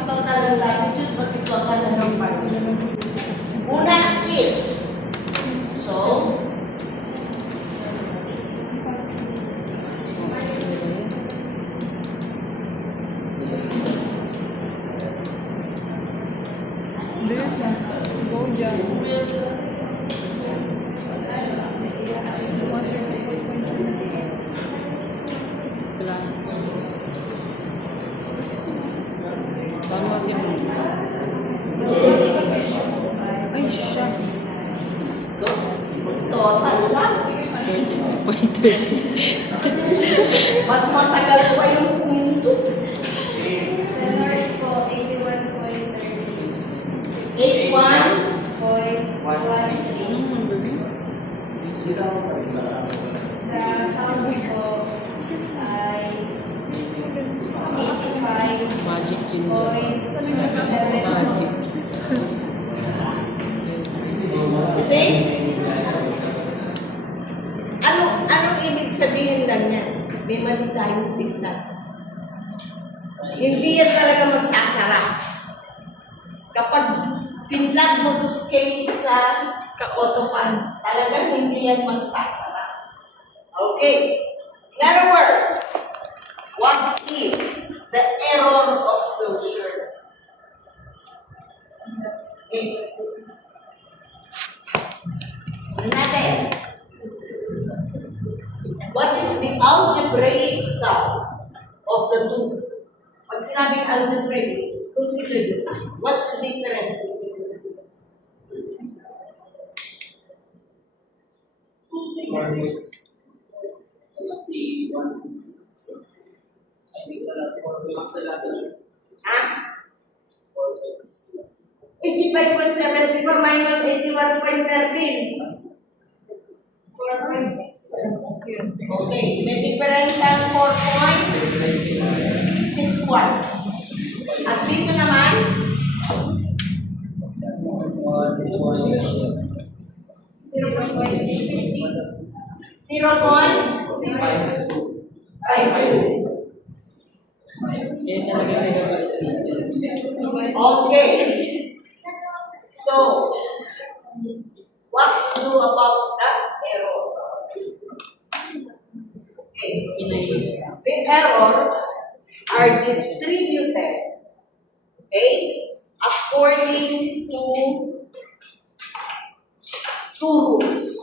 ang total ng latitude, pati total na ng parts. Una is, so, Ay, shucks. total lang. Mas matagal pa yung punto. Senors po, 81.30. 81.13. Sa sound po ay 85.7. Magic yun dyan. Magic. You see? Anong ibig sabihin lang yan? May mali tayong distance. Hindi yan talaga magsasara. Kapag pinlag mo to scale sa ka-autopan, talagang hindi yan magsasara. Okay. In other words, what is the error of closure? Okay. Natin. What is the algebraic sum of the two? Pag sinabing algebraic, consider the sum. What's the difference between them? Ha? 85.74 minus 81.13. 4.6. Okay, may differential 4.61. At dito naman, 0.52. Okay. So, what to do about that error? Okay. The errors are distributed, okay, according to two rules.